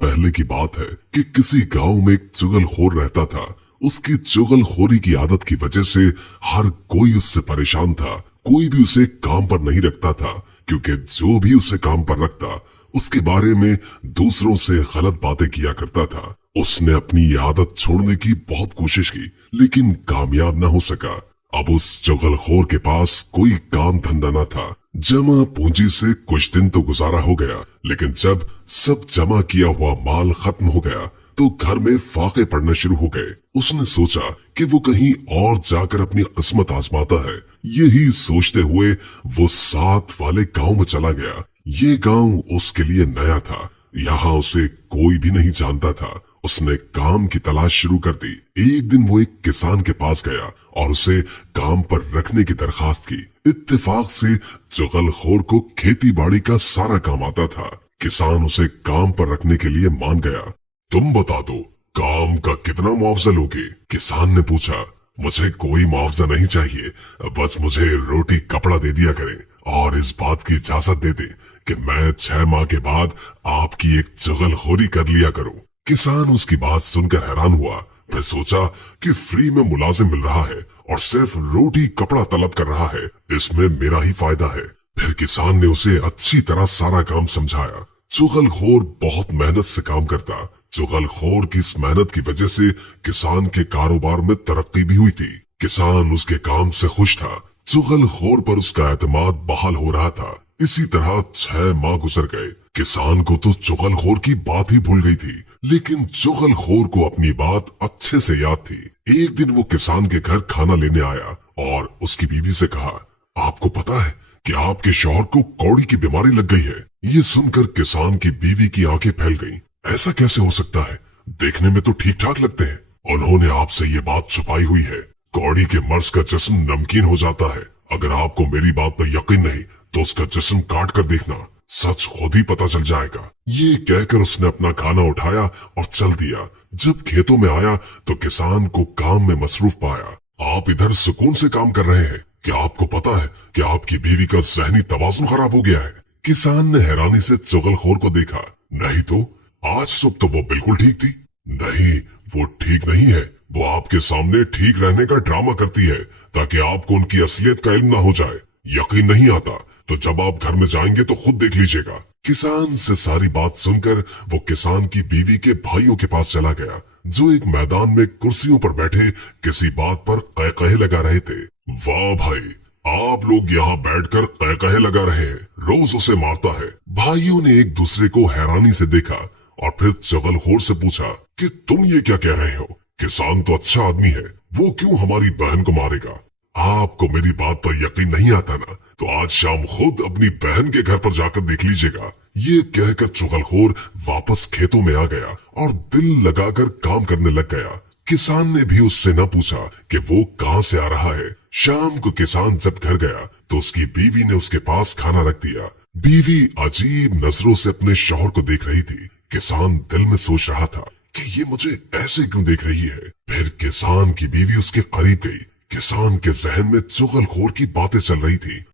पहले की बात है कि किसी गांव में एक चुगलखोर रहता था। उसकी चुगलखोरी की आदत की वजह से हर कोई उससे परेशान था। कोई भी उसे काम पर नहीं रखता था, क्योंकि जो भी उसे काम पर रखता उसके बारे में दूसरों से गलत बातें किया करता था। उसने अपनी ये आदत छोड़ने की बहुत कोशिश की, लेकिन कामयाब न हो सका। अब उस चुगलखोर के पास कोई काम धंधा न था। जमा पूंजी से कुछ दिन तो गुजारा हो गया, लेकिन जब सब जमा किया हुआ माल खत्म हो गया तो घर में फाके पड़ने शुरू हो गए। उसने सोचा कि वो कहीं और जाकर अपनी किस्मत आजमाता है। यही सोचते हुए वो साथ वाले गांव में चला गया। ये गांव उसके लिए नया था, यहाँ उसे कोई भी नहीं जानता था। उसने काम की तलाश शुरू कर दी। एक दिन वो एक किसान के पास गया और उसे काम पर रखने की दरखास्त की। इत्तेफाक से चुगलखोर को खेती बाड़ी का सारा काम आता था। किसान उसे काम पर रखने के लिए मान गया। तुम बता दो, काम का कितना मुआवजा लोगे? किसान ने पूछा। मुझे कोई मुआवजा नहीं चाहिए, बस मुझे रोटी कपड़ा दे दिया करें और इस बात की इजाजत दे दे कि मैं 6 माह के बाद आपकी एक चुगलखोरी कर लिया करूं। किसान उसकी बात सुनकर हैरान हुआ। फिर सोचा कि फ्री में मुलाजिम मिल रहा है और सिर्फ रोटी कपड़ा तलब कर रहा है, इसमें मेरा ही फायदा है। फिर किसान ने उसे अच्छी तरह सारा काम समझाया। चुगलखोर बहुत मेहनत से काम करता। चुगलखोर की इस मेहनत की वजह से किसान के कारोबार में तरक्की भी हुई थी। किसान उसके काम से खुश था। चुगलखोर पर उसका एतमाद बहाल हो रहा था। इसी तरह 6 माह गुजर गए। किसान को तो चुगलखोर की बात ही भूल गई थी, लेकिन चुगलखोर को अपनी बात अच्छे से याद थी। एक दिन वो किसान के घर खाना लेने आया और उसकी बीवी से कहा, आपको पता है कि आपके शौहर को कौड़ी की बीमारी लग गई है? ये सुनकर किसान की बीवी की आंखें फैल गईं। ऐसा कैसे हो सकता है? देखने में तो ठीक ठाक लगते हैं। उन्होंने आपसे ये बात छुपाई हुई है। कौड़ी के मर्ज का जिस्म नमकीन हो जाता है। अगर आपको मेरी बात पर यकीन नहीं तो उसका जिस्म काट कर देखना, सच खुद ही पता चल जाएगा। ये कहकर उसने अपना खाना उठाया और चल दिया। जब खेतों में आया तो किसान को काम में मसरूफ पाया। आप इधर सुकून से काम कर रहे हैं, क्या आपको पता है कि आपकी बीवी का ज़हनी तवाज़ुन खराब हो गया है? किसान ने हैरानी से चुगलखोर को देखा। नहीं तो आज सुबह तो वो बिल्कुल ठीक थी। नहीं, वो ठीक नहीं है। वो आपके सामने ठीक रहने का ड्रामा करती है ताकि आपको उनकी असलियत का इल्म ना हो जाए। यकीन नहीं आता तो जब आप घर में जाएंगे तो खुद देख लीजिएगा। किसान से सारी बात सुनकर वो किसान की बीवी के भाइयों के पास चला गया, जो एक मैदान में कुर्सियों पर बैठे किसी बात पर क़हक़हे लगा रहे थे। वाह भाई, आप लोग यहाँ बैठकर क़हक़हे लगा रहे हैं, रोज उसे मारता है। भाइयों ने एक दूसरे को हैरानी से देखा और फिर चुगलखोर से पूछा कि तुम ये क्या कह रहे हो? किसान तो अच्छा आदमी है, वो क्यों हमारी बहन को मारेगा? आपको मेरी बात पर यकीन नहीं आता ना, तो आज शाम खुद अपनी बहन के घर पर जाकर देख लीजिएगा। ये कहकर चुगलखोर वापस खेतों में आ गया और दिल लगाकर काम करने लग गया। किसान ने भी उससे न पूछा कि वो कहाँ से आ रहा है। शाम को किसान जब घर गया तो उसकी बीवी ने उसके पास खाना रख दिया। बीवी अजीब नजरों से अपने शौहर को देख रही थी। किसान दिल में सोच रहा था कि ये मुझे ऐसे क्यों देख रही है। फिर किसान की बीवी उसके करीब गई। किसान के जहन में चुगलखोर की बातें चल रही थी।